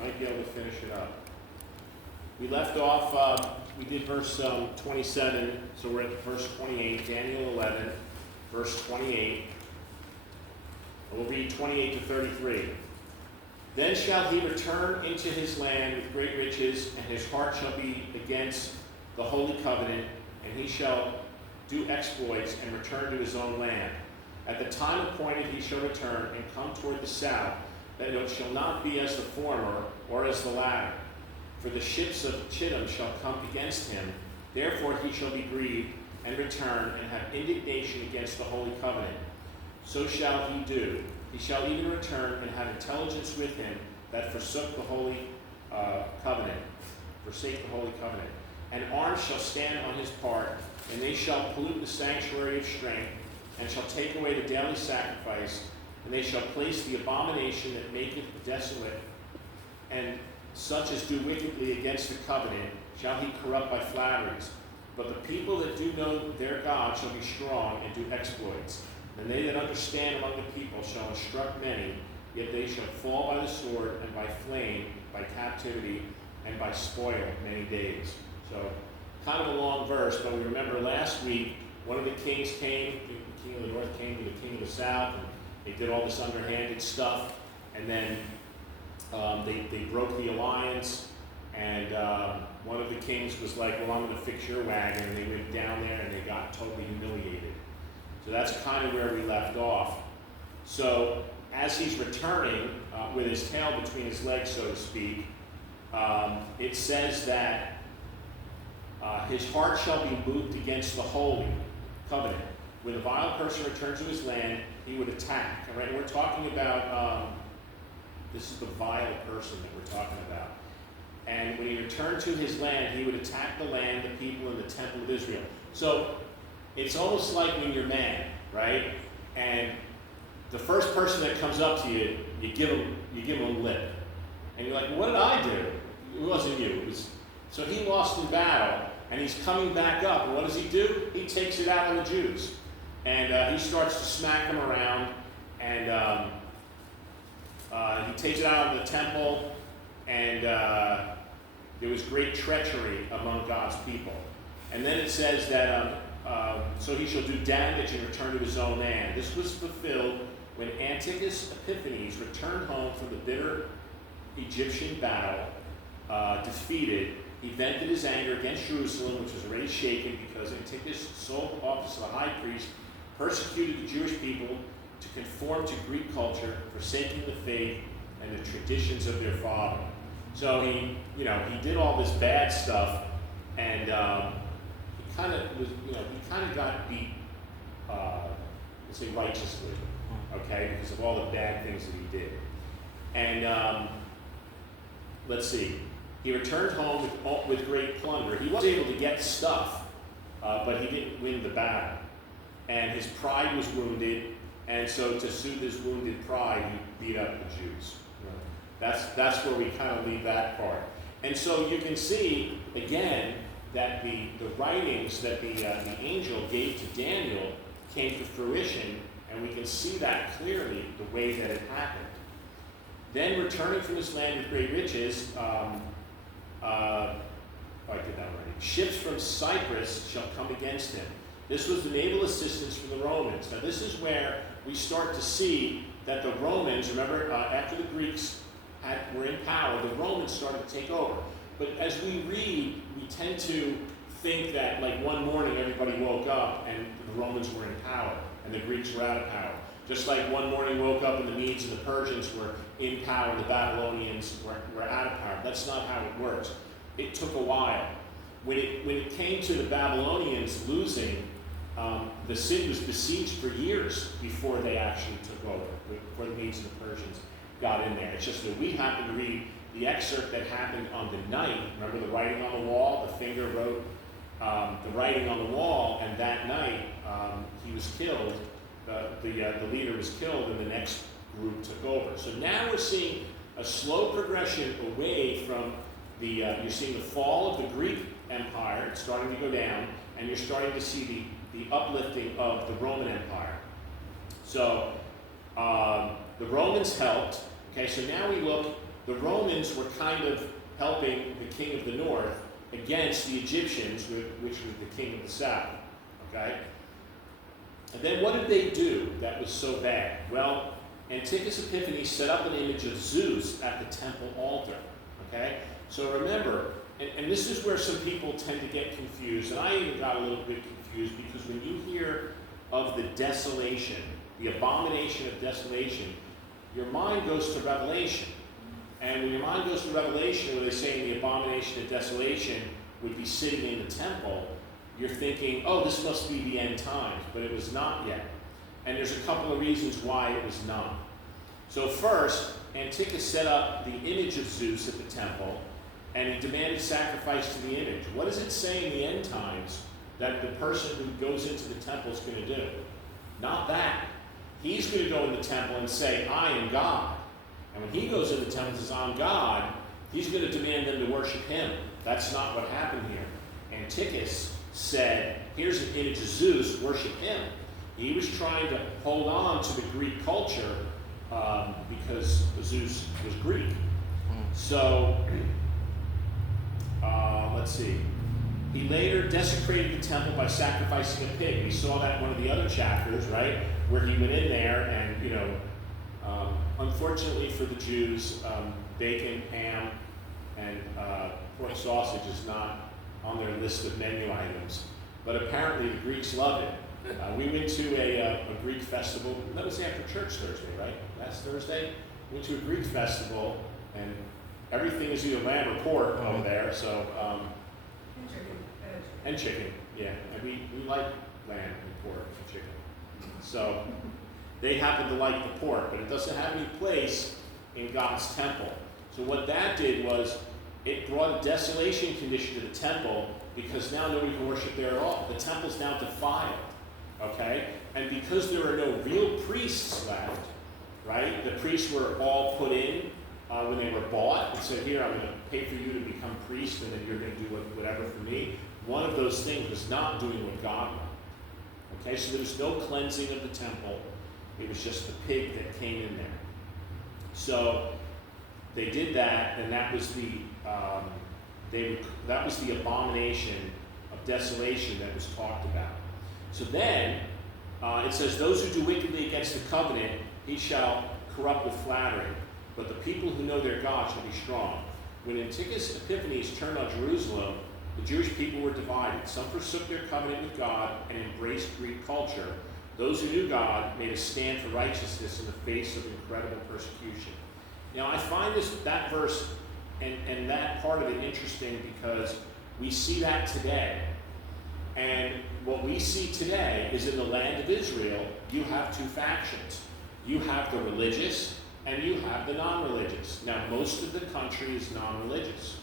might be able to finish it up. We left off, we did verse 27, so we're at verse 28, Daniel 11, verse 28. We'll read 28 to 33. Then shall he return into his land with great riches, and his heart shall be against the holy covenant, and he shall do exploits and return to his own land. At the time appointed he shall return and come toward the south, that it shall not be as the former or as the latter. For the ships of Chittim shall come against him, therefore he shall be grieved and return and have indignation against the holy covenant. So shall he do. He shall even return and have intelligence with him that forsake the holy covenant. And arms shall stand on his part, and they shall pollute the sanctuary of strength, and shall take away the daily sacrifice, and they shall place the abomination that maketh desolate, and such as do wickedly against the covenant shall he corrupt by flatteries. But the people that do know their God shall be strong and do exploits. And they that understand among the people shall instruct many, yet they shall fall by the sword, and by flame, by captivity, and by spoil many days. So, kind of a long verse, but we remember last week, one of the kings came, the king of the north came to the king of the south, and they did all this underhanded stuff, and then they broke the alliance, and one of the kings was like, well, I'm going to fix your wagon, and they went down there, and they got totally humiliated. So that's kind of where we left off. So as he's returning with his tail between his legs, so to speak, it says that his heart shall be moved against the holy covenant. When a vile person returns to his land, he would attack. All right, we're talking about, this is the vile person that we're talking about. And when he returned to his land, he would attack the land, the people, and the temple of Israel. So it's almost like when you're mad, right? And the first person that comes up to you, you give him a lip. And you're like, what did I do? It wasn't you. So he lost in battle, and he's coming back up. And what does he do? He takes it out on the Jews. And he starts to smack them around, and he takes it out on the temple, and there was great treachery among God's people. And then it says that, so he shall do damage and return to his own land. This was fulfilled when Antiochus Epiphanes returned home from the bitter Egyptian battle, defeated. He vented his anger against Jerusalem, which was already shaken because Antiochus sold the office of the high priest, persecuted the Jewish people to conform to Greek culture, forsaking the faith and the traditions of their father. So he did all this bad stuff, and he kind of got beat, let's say righteously, okay, because of all the bad things that he did. And let's see, he returned home with great plunder. He was able to get stuff, but he didn't win the battle. And his pride was wounded, and so to soothe his wounded pride, he beat up the Jews. That's where we kind of leave that part. And so you can see, again, that the writings that the angel gave to Daniel came to fruition, and we can see that clearly the way that it happened. Then returning from his land with great riches, I did that already. Ships from Cyprus shall come against him. This was the naval assistance from the Romans. Now this is where we start to see that the Romans, remember, after the Greeks were in power, the Romans started to take over. But as we read, we tend to think that like one morning everybody woke up and the Romans were in power and the Greeks were out of power. Just like one morning woke up and the Medes and the Persians were in power and the Babylonians were out of power. That's not how it works. It took a while. When it came to the Babylonians losing, the city was besieged for years before they actually took over, before the Medes and the Persians got in there. It's just that we happen to read the excerpt that happened on the night. Remember the writing on the wall? The finger wrote the writing on the wall, and that night he was killed. The leader was killed, and the next group took over. So now we're seeing a slow progression away from you're seeing the fall of the Greek Empire. It's starting to go down, and you're starting to see the uplifting of the Roman Empire. So the Romans helped. Okay, so now we look, the Romans were kind of helping the king of the north against the Egyptians, which was the king of the south. Okay? And then what did they do that was so bad? Well, Antiochus Epiphanes set up an image of Zeus at the temple altar. Okay? So remember, and this is where some people tend to get confused, and I even got a little bit confused, because when you hear of the desolation, the abomination of desolation, your mind goes to Revelation. And when your mind goes to Revelation, where they're saying the abomination of desolation would be sitting in the temple, you're thinking, oh, this must be the end times, but it was not yet. And there's a couple of reasons why it was not. So first, Antiochus set up the image of Zeus at the temple, and he demanded sacrifice to the image. What does it say in the end times that the person who goes into the temple is going to do? Not that. He's going to go in the temple and say, I am God. And when he goes in the temple and says, I'm God, he's going to demand them to worship him. That's not what happened here. Antiochus said, here's an image of Zeus, worship him. He was trying to hold on to the Greek culture because Zeus was Greek. So, let's see. He later desecrated the temple by sacrificing a pig. We saw that in one of the other chapters, right? Where he went in there and, unfortunately for the Jews, bacon, ham, and pork sausage is not on their list of menu items. But apparently the Greeks love it. We went to a Greek festival. That was after church Thursday, right? Last Thursday. We went to a Greek festival, and everything is either lamb or pork over there. So and chicken, yeah. And we like lamb and pork and chicken. So they happen to like the pork, but it doesn't have any place in God's temple. So what that did was it brought a desolation condition to the temple, because now nobody can worship there at all. The temple's now defiled, okay? And because there are no real priests left, right? The priests were all put in when they were bought and said, here, I'm going to pay for you to become priest, and then you're going to do whatever for me. One of those things was not doing what God wanted. Okay, so there was no cleansing of the temple. It was just the pig that came in there. So they did that, and that was the abomination of desolation that was talked about. So then it says, those who do wickedly against the covenant, he shall corrupt with flattery. But the people who know their God shall be strong. When Antiochus Epiphanes turned on Jerusalem, the Jewish people were divided. Some forsook their covenant with God and embraced Greek culture. Those who knew God made a stand for righteousness in the face of incredible persecution. Now, I find that verse and that part of it interesting, because we see that today. And what we see today is, in the land of Israel, you have two factions. You have the religious and you have the non-religious. Now, most of the country is non-religious.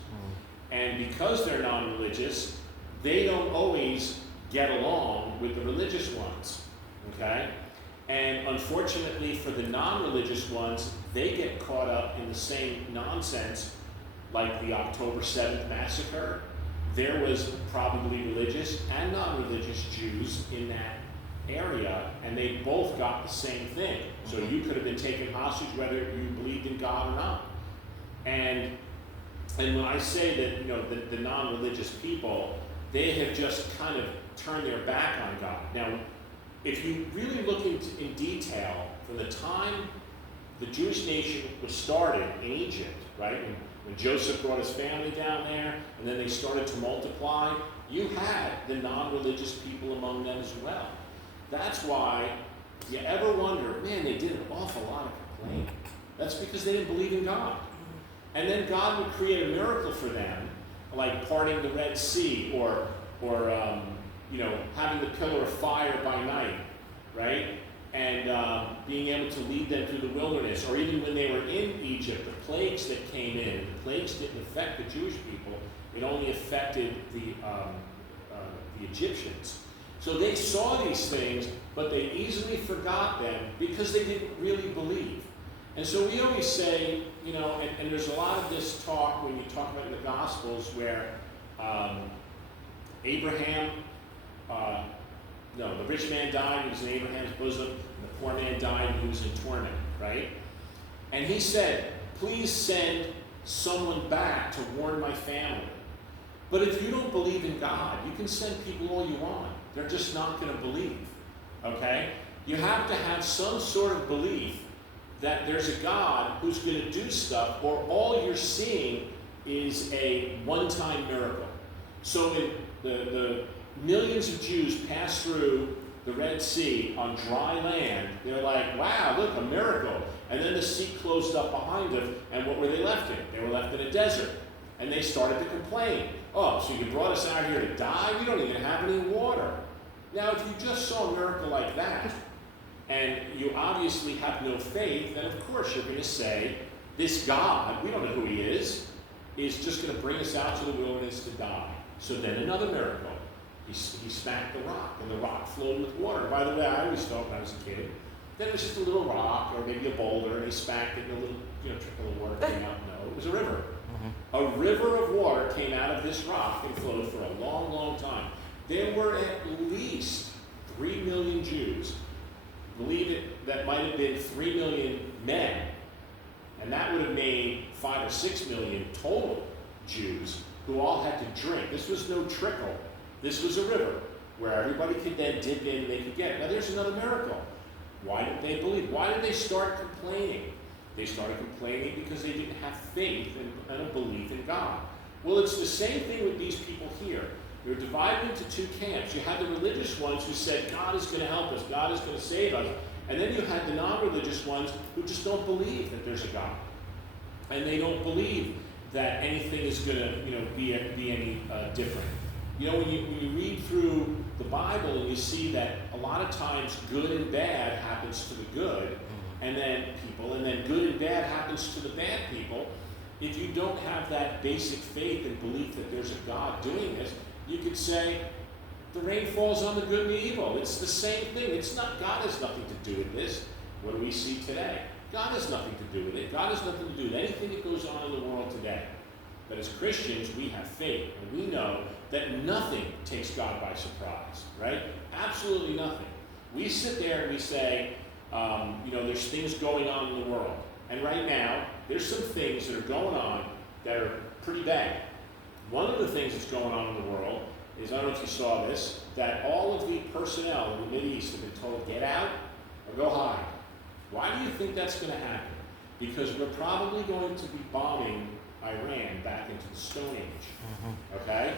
And because they're non-religious, they don't always get along with the religious ones, okay? And unfortunately for the non-religious ones, they get caught up in the same nonsense, like the October 7th massacre. There was probably religious and non-religious Jews in that area, and they both got the same thing. So you could have been taken hostage whether you believed in God or not. And when I say that, the non-religious people, they have just kind of turned their back on God. Now, if you really look in detail, from the time the Jewish nation was started in Egypt, right, when Joseph brought his family down there, and then they started to multiply, you had the non-religious people among them as well. That's why, if you ever wonder, man, they did an awful lot of complaining. That's because they didn't believe in God. And then God would create a miracle for them, like parting the Red Sea, or having the pillar of fire by night, right? And being able to lead them through the wilderness. Or even when they were in Egypt, the plagues that came in, the plagues didn't affect the Jewish people. It only affected the Egyptians. So they saw these things, but they easily forgot them because they didn't really believe. And so we always say, and there's a lot of this talk when you talk about in the Gospels where Abraham, the rich man died, he was in Abraham's bosom, and the poor man died, and he was in torment, right? And he said, please send someone back to warn my family. But if you don't believe in God, you can send people all you want. They're just not going to believe, okay? You have to have some sort of belief that there's a God who's going to do stuff, or all you're seeing is a one-time miracle. So when the millions of Jews passed through the Red Sea on dry land, they're like, wow, look, a miracle. And then the sea closed up behind them, and what were they left in? They were left in a desert. And they started to complain. Oh, so you brought us out here to die? We don't even have any water. Now, if you just saw a miracle like that, and you obviously have no faith, then of course you're going to say, this God, we don't know who he is just going to bring us out to the wilderness to die. So then another miracle. He smacked the rock, and the rock flowed with water. By the way, I always thought when I was a kid, that it was just a little rock, or maybe a boulder, and they smacked it, and a little trickle of water came out. No, it was a river. A river of water came out of this rock and flowed for a long, long time. There were at least 3 million Jews. Believe it, that might have been 3 million men. And that would have made 5 or 6 million total Jews who all had to drink. This was no trickle. This was a river where everybody could then dip in and they could get it. Now there's another miracle. Why didn't they believe? Why did they start complaining? They started complaining because they didn't have faith and a belief in God. Well, it's the same thing with these people here. They're divided into two camps. You had the religious ones who said, God is going to help us, God is going to save us. And then you had the non-religious ones who just don't believe that there's a God. And they don't believe that anything is going to be any different. When you read through the Bible and you see that a lot of times good and bad happens to the good, and then good and bad happens to the bad people. If you don't have that basic faith and belief that there's a God doing this, you could say the rain falls on the good and the evil. It's the same thing. God has nothing to do with this. What do we see today? God has nothing to do with it. God has nothing to do with anything that goes on in the world today. But as Christians, we have faith, and we know that nothing takes God by surprise, right? Absolutely nothing. We sit there and we say, there's things going on in the world. And right now, there's some things that are going on that are pretty bad. One of the things that's going on in the world is, I don't know if you saw this, that all of the personnel in the Mideast have been told, get out or go hide. Why do you think that's going to happen? Because we're probably going to be bombing Iran back into the Stone Age. Okay?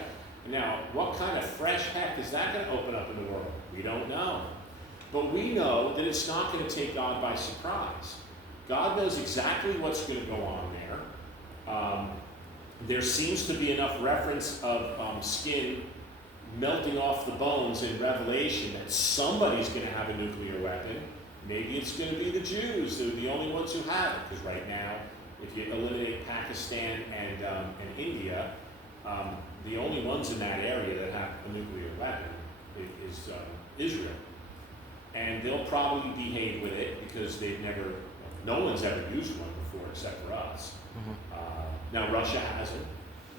Now, what kind of fresh heck is that going to open up in the world? We don't know. But we know that it's not going to take God by surprise. God knows exactly what's going to go on there. There seems to be enough reference of skin melting off the bones in Revelation that somebody's going to have a nuclear weapon. Maybe it's going to be the Jews. They're the only ones who have it. Because right now, if you eliminate Pakistan and India, the only ones in that area that have a nuclear weapon is Israel. And they'll probably behave with it because no one's ever used one before except for us. Now Russia hasn't.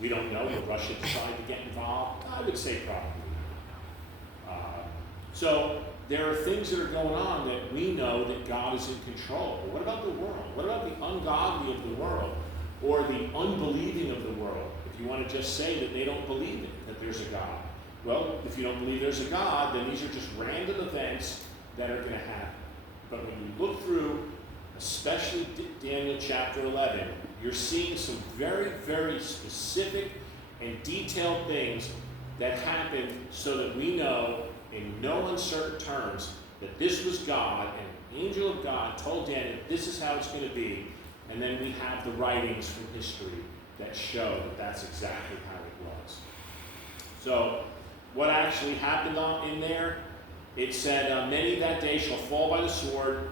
We don't know. Will Russia decide to get involved? I would say probably not. So there are things that are going on that we know that God is in control. But what about the world? What about the ungodly of the world? Or the unbelieving of the world? If you want to just say that they don't believe that there's a God. Well, if you don't believe there's a God, then these are just random events that are going to happen. But when you look through, especially Daniel chapter 11, you're seeing some very, very specific and detailed things that happened so that we know in no uncertain terms that this was God, and an angel of God told Daniel, this is how it's going to be. And then we have the writings from history that show that that's exactly how it was. So what actually happened in there? It said, many that day shall fall by the sword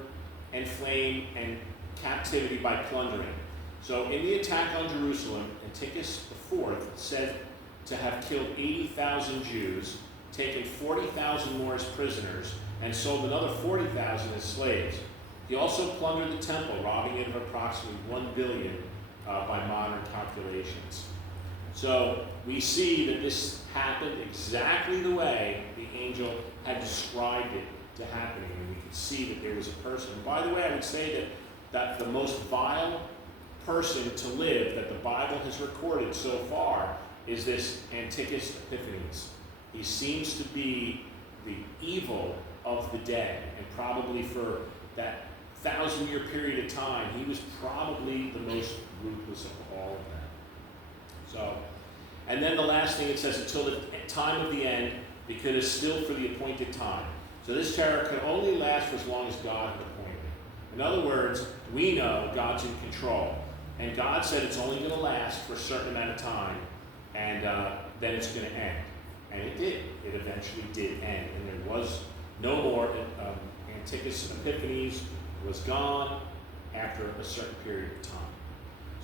and flame and captivity by plundering. So in the attack on Jerusalem, Antiochus IV said to have killed 80,000 Jews, taken 40,000 more as prisoners, and sold another 40,000 as slaves. He also plundered the temple, robbing it of approximately $1 billion by modern calculations. So we see that this happened exactly the way the angel had described it to happening, and we could see that there was a person. And by the way, I would say that the most vile person to live that the Bible has recorded so far is this Antiochus Epiphanes. He seems to be the evil of the day, and probably for that 1,000-year period of time, he was probably the most ruthless of all of them. So, and then the last thing it says, until the time of the end, because it is still for the appointed time. So this terror can only last for as long as God had appointed. In other words, we know God's in control. And God said it's only going to last for a certain amount of time, and then it's going to end. And it did. It eventually did end. And there was no more. Antiochus Epiphanes was gone after a certain period of time.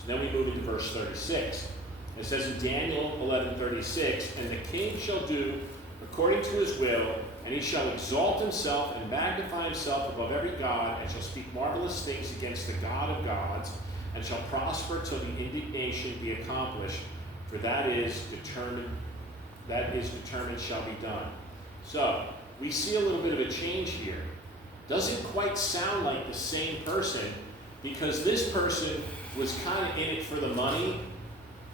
So then we move into verse 36. It says in Daniel 11:36, and the king shall do according to his will, and he shall exalt himself and magnify himself above every god, and shall speak marvelous things against the God of gods, and shall prosper till the indignation be accomplished, for that is determined shall be done. So we see a little bit of a change here. Doesn't quite sound like the same person, because this person was kind of in it for the money,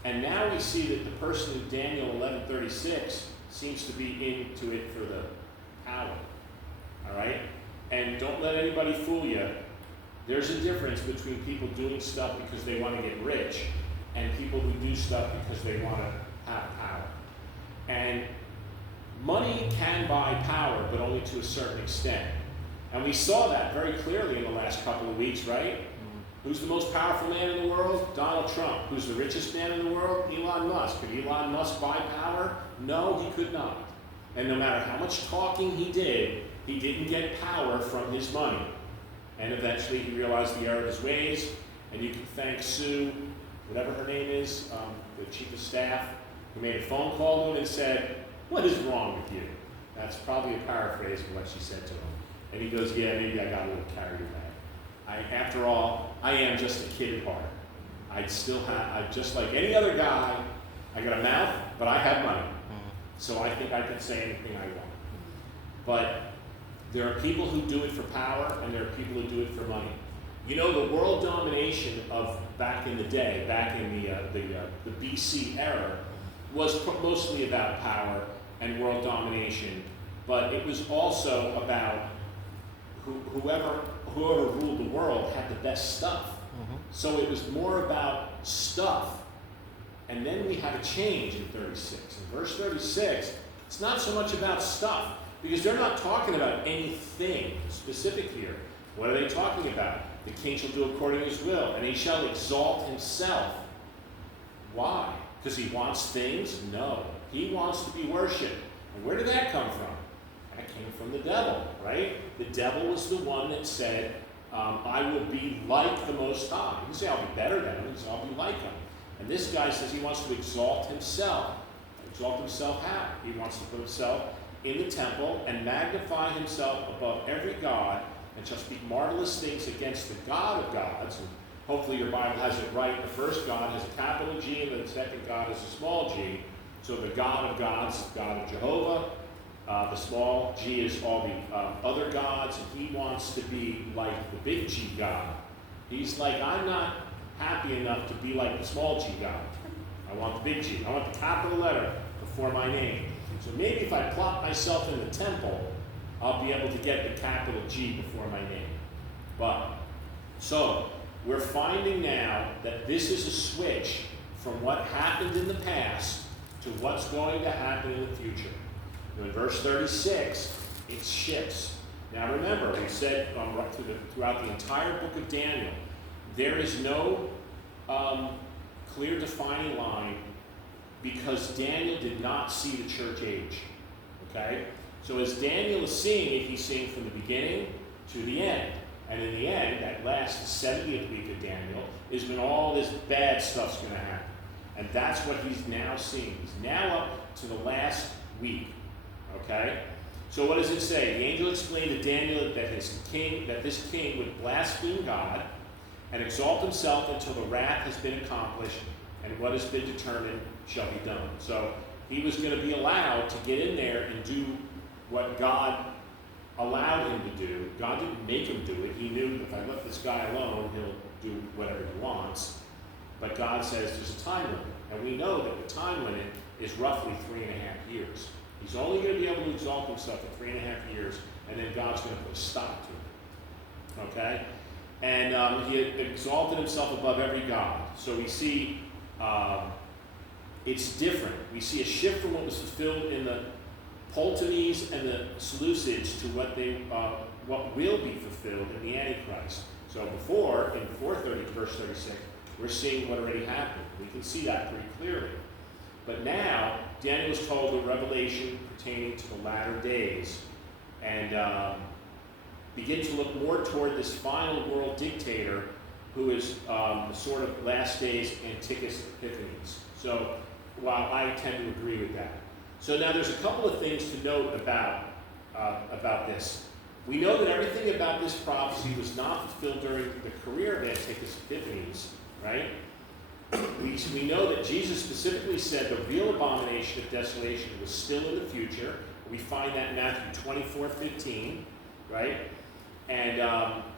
and now we see that the person in Daniel 11:36 seems to be into it for the power. All right? And don't let anybody fool you. There's a difference between people doing stuff because they want to get rich and people who do stuff because they want to have power. And money can buy power, but only to a certain extent. And we saw that very clearly in the last couple of weeks, right? Who's the most powerful man in the world? Donald Trump. Who's the richest man in the world? Elon Musk. Could Elon Musk buy power? No, he could not. And no matter how much talking he didn't get power from his money. And eventually he realized the error of his ways, and you can thank Sue, whatever her name is, the chief of staff, who made a phone call to him and said, "What is wrong with you?" That's probably a paraphrase of what she said to him. And he goes, "Yeah, maybe I got a little carried away. After all, I am just a kid at heart. I'm just like any other guy. I got a mouth, but I have money. So I think I can say anything I want." But there are people who do it for power, and there are people who do it for money. You know, the world domination of back in the day, back in the BC era, was mostly about power and world domination, but it was also about whoever ruled the world had the best stuff. So it was more about stuff. And then we have a change in 36. In verse 36, it's not so much about stuff, because they're not talking about anything specific here. What are they talking about? The king shall do according to his will, and he shall exalt himself. Why? Because he wants things? No. He wants to be worshipped. And where did that come from? That came from the devil, right? The devil was the one that said, I will be like the Most High. He didn't say I'll be better than him, he said I'll be like him. And this guy says he wants to exalt himself. Exalt himself how? He wants to put himself in the temple and magnify himself above every god, and shall speak marvelous things against the God of gods. And hopefully your Bible has it right. The first God has a capital G, and the second God has a small g. So the God of gods is the God of Jehovah. The small g is all the other gods, and he wants to be like the big G God. He's like, I'm not happy enough to be like the small g God. I want the big G. I want the capital letter before my name. So maybe if I plop myself in the temple, I'll be able to get the capital G before my name. So we're finding now that this is a switch from what happened in the past to what's going to happen in the future. In verse 36, it shifts. Now remember, we said throughout the entire book of Daniel, there is no clear defining line, because Daniel did not see the church age. Okay? So as Daniel is seeing it, he's seeing from the beginning to the end. And in the end, that last 70th week of Daniel, is when all this bad stuff's going to happen. And that's what he's now seeing. He's now up to the last week. Okay? So what does it say? The angel explained to Daniel that this king would blaspheme God and exalt himself until the wrath has been accomplished, and what has been determined shall be done. So he was going to be allowed to get in there and do what God allowed him to do. God didn't make him do it. He knew if I let this guy alone, he'll do whatever he wants. But God says there's a time limit. And we know that the time limit is roughly 3.5 years. He's only going to be able to exalt himself for 3.5 years, and then God's going to put a stop to it. Okay? And he had exalted himself above every god. So we see it's different. We see a shift from what was fulfilled in the Ptolemies and the Seleucids to what will be fulfilled in the Antichrist. So before, in 430, verse 36, we're seeing what already happened. We can see that pretty clearly. But now, Daniel was told the revelation pertaining to the latter days, and begin to look more toward this final world dictator who is the sort of last days Antiochus Epiphanes. So while I tend to agree with that. So now there's a couple of things to note about this. We know that everything about this prophecy was not fulfilled during the career of Antiochus Epiphanes, right? We know that Jesus specifically said the real abomination of desolation was still in the future. We find that in Matthew 24:15, right? And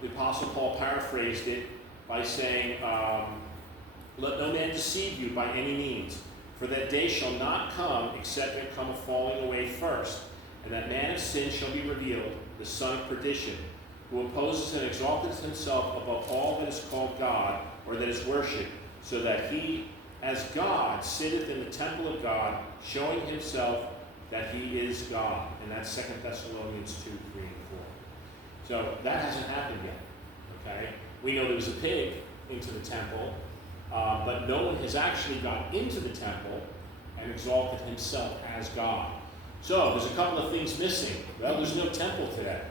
the Apostle Paul paraphrased it by saying, let no man deceive you by any means, for that day shall not come except there come a falling away first, and that man of sin shall be revealed, the son of perdition, who opposes and exalteth himself above all that is called God, or that is worshipped, so that he, as God, sitteth in the temple of God, showing himself that he is God. And that's 2 Thessalonians 2, 3, and 4. So that hasn't happened yet, okay? We know there was a pig into the temple, but no one has actually got into the temple and exalted himself as God. So there's a couple of things missing. Well, there's no temple today.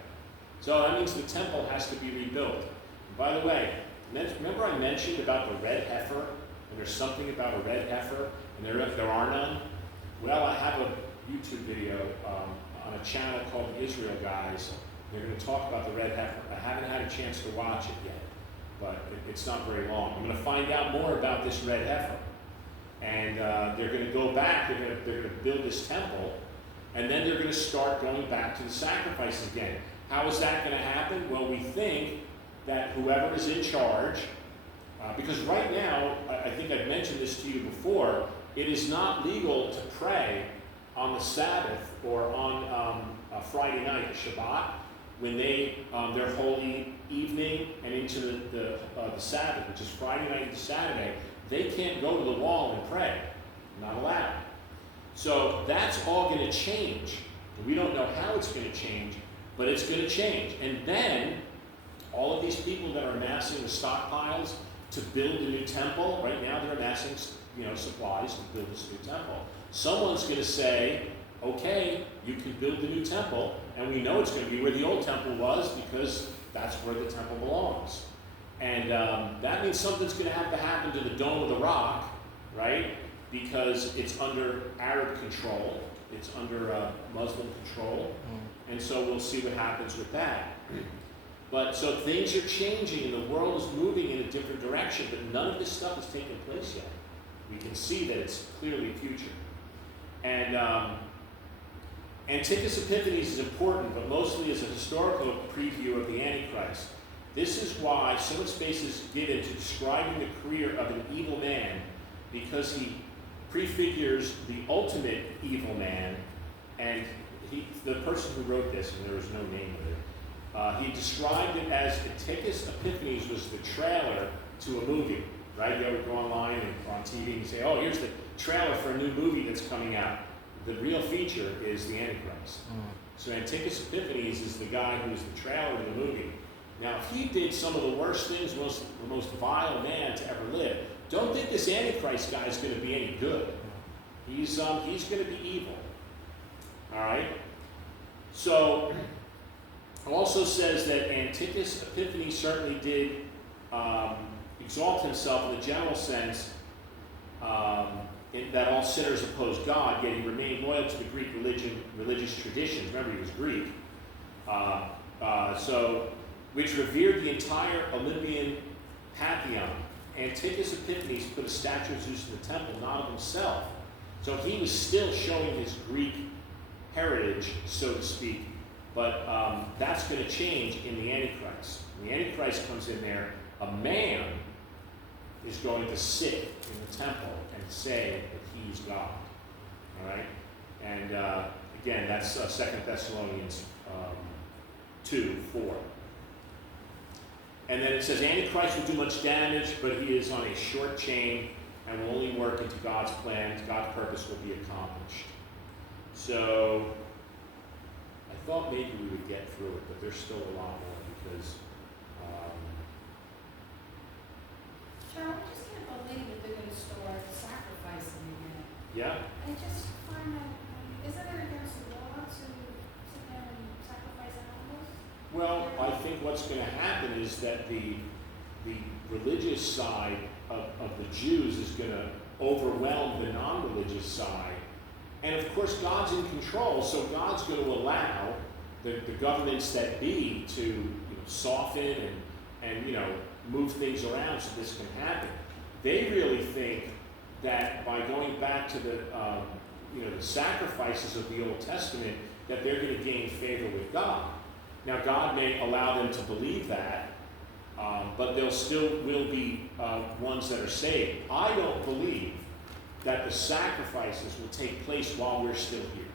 So that means the temple has to be rebuilt. And by the way, remember I mentioned about the red heifer? And there's something about a red heifer, and there are none? Well, I have a YouTube video on a channel called The Israel Guys. They're going to talk about the red heifer. I haven't had a chance to watch it yet, but it's not very long. I'm going to find out more about this red heifer. And they're going to go back, they're going to build this temple, and then they're going to start going back to the sacrifices again. How is that going to happen? Well, we think that whoever is in charge, because right now, I think I've mentioned this to you before, it is not legal to pray on the Sabbath or on a Friday night, Shabbat, when their holy evening and into the Sabbath, which is Friday night and Saturday. They can't go to the wall and pray. Not allowed. So that's all going to change. We don't know how it's going to change, but it's going to change. And then all of these people that are amassing the stockpiles to build a new temple, right now they're amassing supplies to build this new temple. Someone's going to say, okay, you can build the new temple, and we know it's going to be where the old temple was because that's where the temple belongs. And that means something's going to have to happen to the Dome of the Rock, right? Because it's under Arab control. It's under Muslim control. And so we'll see what happens with that. But so things are changing and the world is moving in a different direction, but none of this stuff has taken place yet. We can see that it's clearly future. And Antiochus Epiphanes is important, but mostly as a historical preview of the Antichrist. This is why so much space is given to describing the career of an evil man, because he prefigures the ultimate evil man, and the person who wrote this, and there was no name of it, he described it as Antiochus Epiphanes was the trailer to a movie, right? You ever go online and on TV and say, oh, here's the trailer for a new movie that's coming out. The real feature is the Antichrist. So Antiochus Epiphanes is the guy who's the trailer to the movie. Now, if he did some of the worst things, the most vile man to ever live, don't think this Antichrist guy is going to be any good. He's going to be evil. All right? So, it also says that Antiochus Epiphanes certainly did exalt himself in the general sense that all sinners oppose God, yet he remained loyal to the Greek religious traditions. Remember, he was Greek. Which revered the entire Olympian pantheon. Antiochus Epiphanes put a statue of Zeus in the temple, not of himself. So he was still showing his Greek heritage, so to speak. But that's going to change in the Antichrist. When the Antichrist comes in there, a man is going to sit in the temple and say that he's God. All right? And again, that's 2 Thessalonians 2:4. And then it says, Antichrist will do much damage, but he is on a short chain and will only work into God's plans. God's purpose will be accomplished. So I thought maybe we would get through it, but there's still a lot more because Charles, I just can't believe that they're going to start sacrificing again. yeah. I just find that, isn't it against the law to sit there and sacrifice animals? Well, I think what's going to happen is that the religious side of the Jews is going to overwhelm the non-religious side. And of course, God's in control, so God's going to allow the governments that be to soften and move things around so this can happen. They really think that by going back to the sacrifices of the Old Testament, that they're going to gain favor with God. Now, God may allow them to believe that, but there still will be ones that are saved. I don't believe that the sacrifices will take place while we're still here.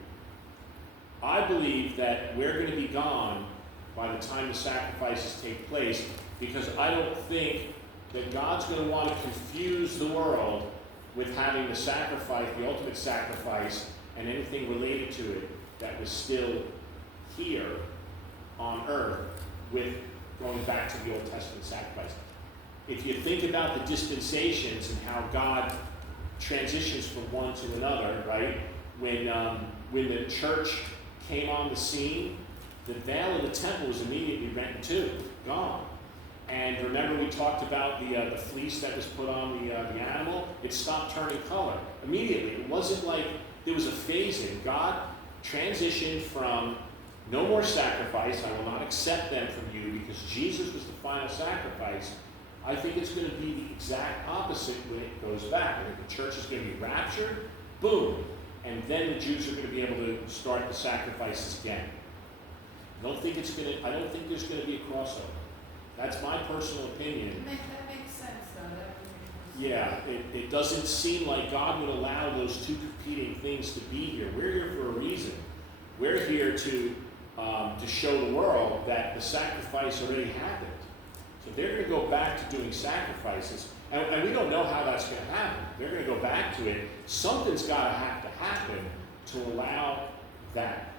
I believe that we're going to be gone by the time the sacrifices take place, because I don't think that God's going to want to confuse the world with having the sacrifice, the ultimate sacrifice, and anything related to it that was still here on earth with going back to the Old Testament sacrifice. If you think about the dispensations and how God transitions from one to another, right? When the church came on the scene, the veil of the temple was immediately rent in two, gone. And remember we talked about the fleece that was put on the animal? It stopped turning color immediately. It wasn't like there was a phase in. God transitioned from no more sacrifice, I will not accept them from you because Jesus was the final sacrifice. I think it's going to be the exact opposite when it goes back. I think the church is going to be raptured, boom, and then the Jews are going to be able to start the sacrifices again. I don't think there's going to be a crossover. That's my personal opinion. That makes sense, though. That would make Yeah, it doesn't seem like God would allow those two competing things to be here. We're here for a reason. We're here to show the world that the sacrifice already happened. So they're going to go back to doing sacrifices, and we don't know how that's going to happen. They're going to go back to it. Something's got to have to happen to allow that.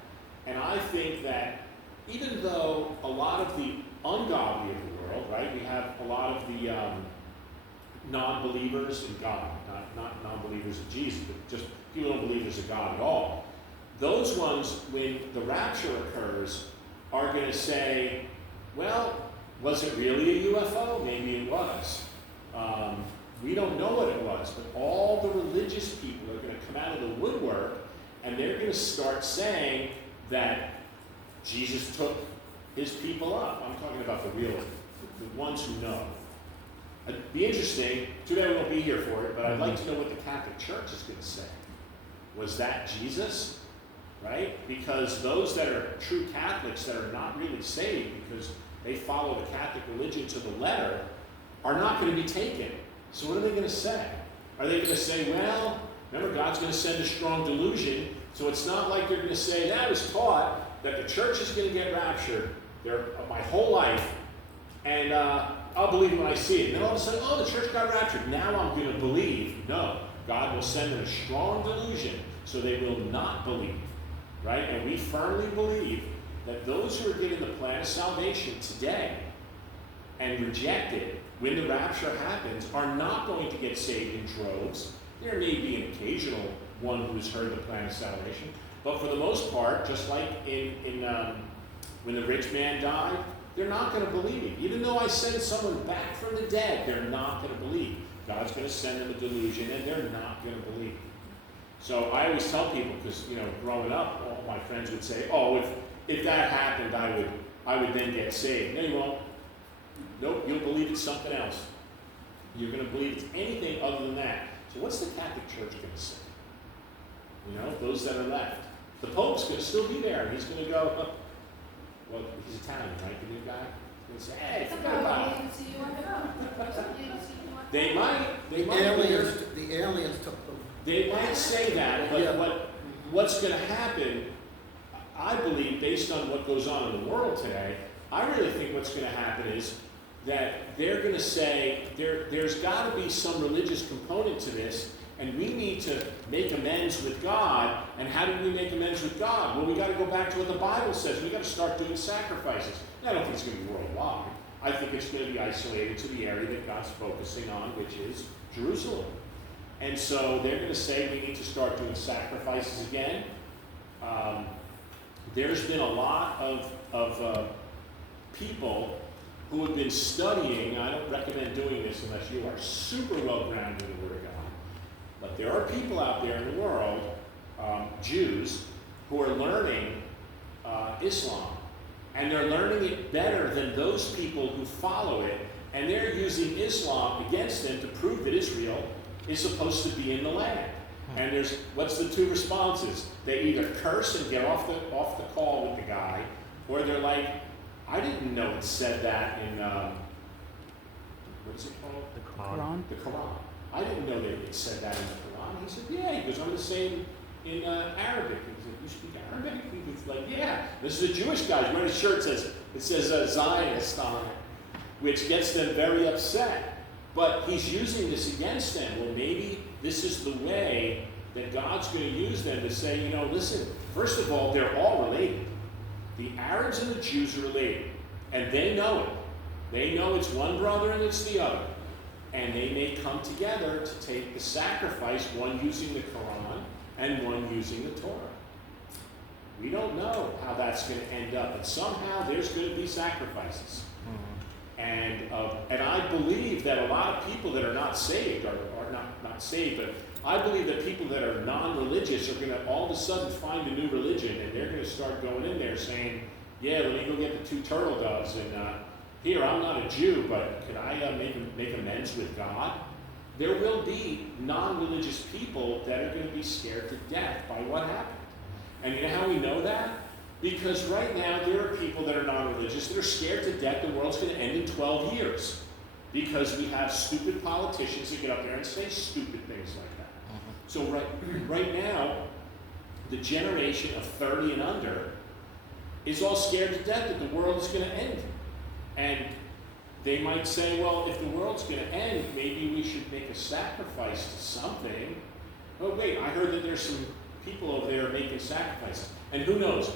And I think that even though a lot of the ungodly of the world, right, we have a lot of the non-believers in God, not non-believers of Jesus, but just people who don't believe there's a God at all. Those ones, when the rapture occurs, are going to say, well, was it really a UFO? Maybe it was. We don't know what it was, but all the religious people are going to come out of the woodwork, and they're going to start saying that Jesus took his people up. I'm talking about the ones who know. It'd be interesting, too bad we won't be here for it, but I'd like to know what the Catholic Church is going to say. Was that Jesus? Right? Because those that are true Catholics that are not really saved because they follow the Catholic religion to the letter are not going to be taken. So what are they going to say? Are they going to say, well, remember God's going to send a strong delusion, so it's not like they're going to say, that was taught that the church is going to get raptured my whole life, and I'll believe it when I see it. And then all of a sudden, oh, the church got raptured. Now I'm going to believe. No, God will send them a strong delusion so they will not believe. Right? And we firmly believe that those who are given the plan of salvation today and reject it when the rapture happens are not going to get saved in droves. There may be an occasional one who's heard the plan of salvation, but for the most part, just like when the rich man died, they're not going to believe. Even though I send someone back from the dead, they're not going to believe. God's going to send them a delusion, and they're not going to believe. So I always tell people, because growing up, all my friends would say, "Oh, if that happened, I would then get saved." No, you won't. Nope, you'll believe it's something else. You're going to believe it's anything other than that. So what's the Catholic Church going to say? Those that are left. The Pope's going to still be there, and he's going to go. Well, he's Italian, right? The new guy. He's going to say, "Hey, forget about it." They might The aliens took them. They might say that, but Yeah. what's going to happen, I believe, based on what goes on in the world today, I really think what's going to happen is that they're going to say there's got to be some religious component to this, and we need to make amends with God. And how do we make amends with God? Well, we got to go back to what the Bible says. We got to start doing sacrifices. And I don't think it's going to be worldwide. I think it's going to be isolated to the area that God's focusing on, which is Jerusalem. And so they're going to say we need to start doing sacrifices again. There's been a lot of people who have been studying. I don't recommend doing this unless you are super well grounded in the Word of God. But there are people out there in the world, Jews, who are learning Islam. And they're learning it better than those people who follow it. And they're using Islam against them to prove that Israel is supposed to be in the land. And what's the two responses? They either curse and get off the call with the guy, or they're like, I didn't know it said that in, what is it called? The Quran. The Quran. I didn't know that it said that in the Quran. He said, yeah, he goes, I'm the same in Arabic. He said, you speak Arabic? He was like, yeah. This is a Jewish guy. He's wearing a shirt that says Zionist on it, which gets them very upset. But he's using this against them. Well, maybe this is the way that God's going to use them to say, listen, first of all, they're all related. The Arabs and the Jews are related. And they know it. They know it's one brother and it's the other. And they may come together to take the sacrifice, one using the Quran and one using the Torah. We don't know how that's going to end up, but somehow there's going to be sacrifices. And I believe that a lot of people that are not saved, or not saved, but I believe that people that are non-religious are going to all of a sudden find a new religion, and they're going to start going in there saying, yeah, let me go get the 2 turtle doves, and here, I'm not a Jew, but could I make amends with God? There will be non-religious people that are going to be scared to death by what happened. And you know how we know that? Because right now, there are people that are non-religious that are scared to death the world's going to end in 12 years. Because we have stupid politicians that get up there and say stupid things like that. So right now, the generation of 30 and under is all scared to death that the world is going to end. And they might say, well, if the world's going to end, maybe we should make a sacrifice to something. Oh, wait, I heard that there's some people over there making sacrifices. And who knows?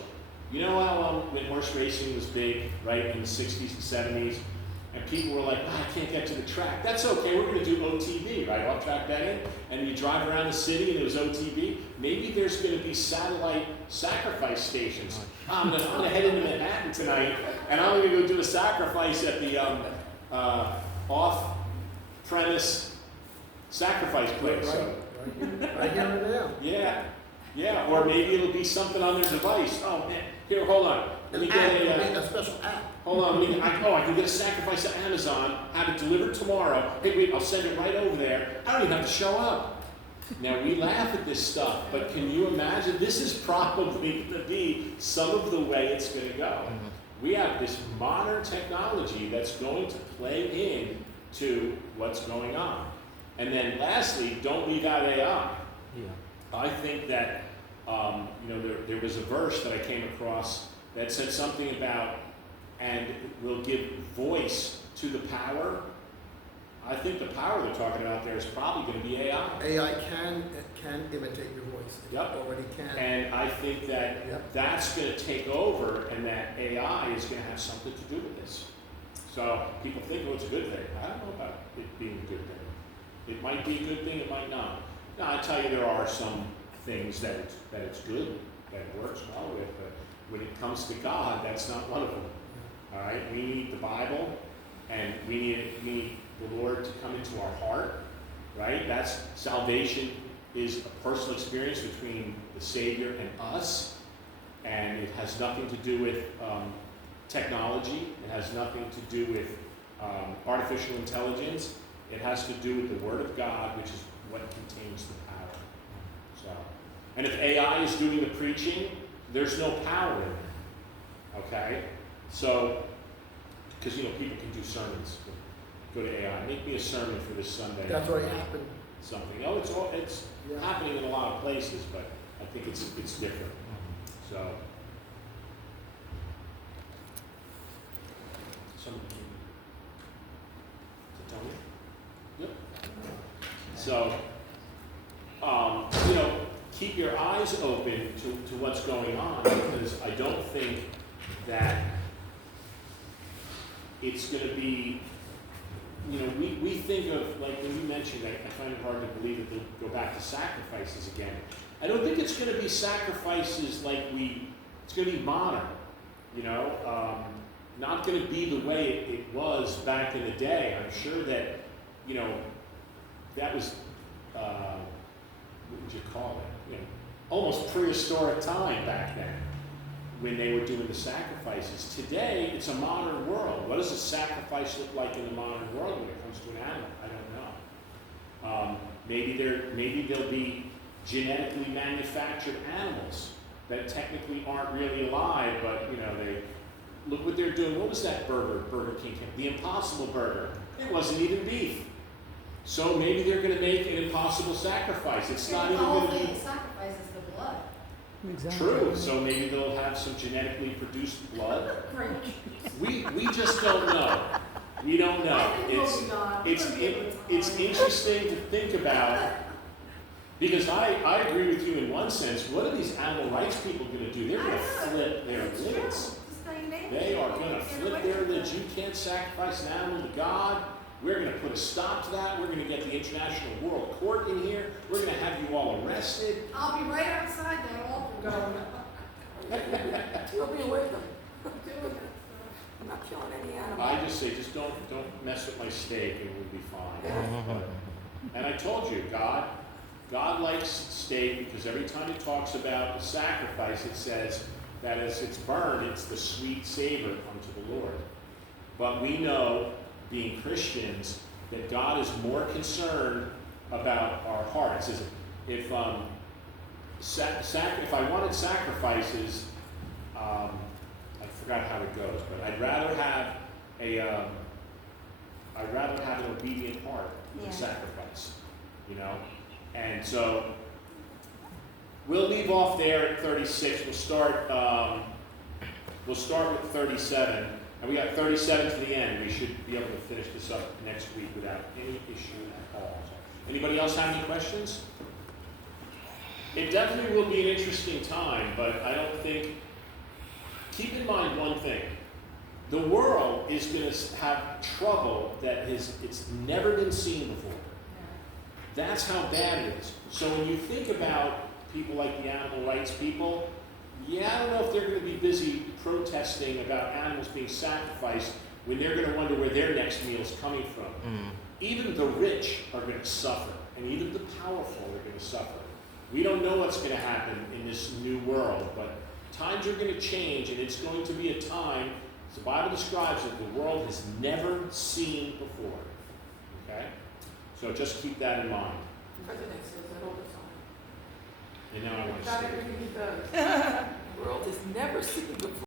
You know how when horse racing was big, right, in the 60s and 70s, and people were like, I can't get to the track. That's okay, we're going to do OTB, right, off-track betting, and you drive around the city and it was OTB. Maybe there's going to be satellite sacrifice stations. I'm going to head into Manhattan tonight, and I'm going to go do a sacrifice at the off-premise sacrifice place. Right here and now. Yeah, or maybe it'll be something on their device. Oh, man, here, hold on. Let me get A special app. Hold on, I can get a sacrifice to Amazon, have it delivered tomorrow. Hey, wait, I'll send it right over there. I don't even have to show up. Now, we laugh at this stuff, but can you imagine? This is probably going to be some of the way it's going to go. We have this modern technology that's going to play into what's going on. And then lastly, don't leave out AI. Yeah. I think that, there was a verse that I came across that said something about, and will give voice to the power. I think the power they're talking about there is probably going to be AI. AI can imitate your voice. It Yep. already can. And I think that that's going to take over, and that AI is going to have something to do with this. So people think, it's a good thing. I don't know about it being a good thing. It might be a good thing, it might not. Now, I tell you, there are some things that it's good, that it works well with, but when it comes to God, that's not one of them. All right, we need the Bible, and we need the Lord to come into our heart, right? That's salvation is a personal experience between the Savior and us, and it has nothing to do with technology. It has nothing to do with artificial intelligence. It has to do with the Word of God, which is what contains the power. So, and if AI is doing the preaching, there's no power in it. Okay? So, because people can do sermons. go to AI. Make me a sermon for this Sunday. That's already happened, Something. Oh, it's yeah. happening in a lot of places, but I think it's different. So, someone can, is it Tony? Yep. So, keep your eyes open to what's going on, because I don't think that it's going to be, we think of, like when you mentioned, I find it hard to believe that they'll go back to sacrifices again. I don't think it's going to be sacrifices like it's going to be modern, not going to be the way it was back in the day. I'm sure that, that was, what would you call it? Almost prehistoric time back then when they were doing the sacrifices. Today, it's a modern world. What does a sacrifice look like in the modern world when it comes to an animal? I don't know. Maybe there'll be genetically manufactured animals that technically aren't really alive, but they look what they're doing. What was that Burger King? The Impossible Burger. It wasn't even beef. So maybe they're going to make an impossible sacrifice. It's not even going to be sacrifice is the blood. Exactly. true. So maybe they'll have some genetically produced blood. We just don't know. We don't know. It's interesting to think about, because I agree with you in one sense. What are these animal rights people going to do? They're going to flip their lids. They are going to flip their lids. You can't sacrifice an animal to God. We're going to put a stop to that. We're going to get the International World Court in here. We're going to have you all arrested. I'll be right outside that altar going. You'll be with them. I'm not killing any animal. I just say, just don't mess with my steak and we'll be fine. But, and I told you, God likes steak because every time he talks about the sacrifice, it says that as it's burned, it's the sweet savor unto the Lord. But we know, being Christians, that God is more concerned about our hearts. If I wanted sacrifices, I forgot how it goes, but I'd rather have an obedient heart than sacrifice, And so we'll leave off there at 36. We'll start with 37. And we got 37 to the end. We should be able to finish this up next week without any issue at all. So, anybody else have any questions? It definitely will be an interesting time, but I don't think, keep in mind one thing. The world is going to have trouble that it's never been seen before. That's how bad it is. So when you think about people like the animal rights people, I don't know if they're going to be busy protesting about animals being sacrificed when they're going to wonder where their next meal is coming from. Even the rich are going to suffer, and even the powerful are going to suffer. We don't know what's going to happen in this new world, but times are going to change, and it's going to be a time, as the Bible describes it, the world has never seen before. Okay? So just keep that in mind. President says that all the time. And now I want to God, stay. everything he does. The world has never seen before.